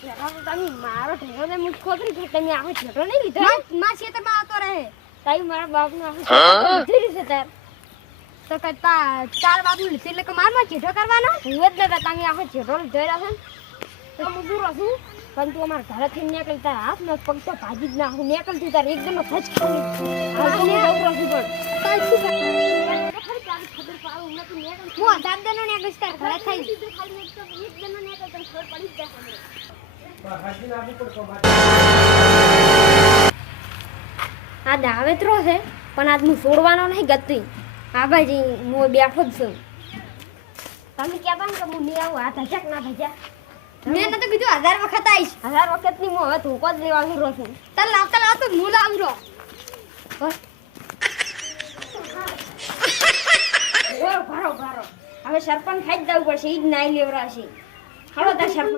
તમે મારો ઠેરો ને મુખ ખોતરી કે તમે આખો ઠેરો નહીં લીધો માં ખેતરમાં આવતો રહે તાઈ મારા બાપનો આખો લીધી છે તાર તો કતા ચાર બાપનું લીધી એટલે કે મારમાં ઠેરો કરવાનો હું જ નતા તમે આખો ઠેરો લીધો રહ્યા છે તો હું દૂર છું પણ તું અમારા ઘરેથી નીકળી તારા હાથ નો પગ તો ભાજી જ ના હું નીકળતી તાર એકદમ ખચ ખાલી હાલ તો હું જવું છું પણ તાર શું ખબર પાડું હું નીકળ હું આધાર દેનો નીકળ તાર ઘરે થઈ ખાલી એક દેનો નીકળ તને ખબર પડી જ જાય આ દાવેતરો છે પણ આજ હું છોડવાનો નહીં ગતી હા ભાઈ હું બેઠો જ છું તમે કહેતા ને કે હું નહીં આવું હાથ હજાક ના ભજ્યા મેં તો કીધું 1000 વખત આવીશ 1000 વખત ની હું હવે ધોકો જ લેવા આવી રહ્યો છું તાર લાવતા લાવતો હું લાવી રહ્યો ભારો ભારો હવે સરપંચ ખાઈ જ જવું પડશે ઈ જ નાઈ લેવરાશે હાલો તાર સરપંચ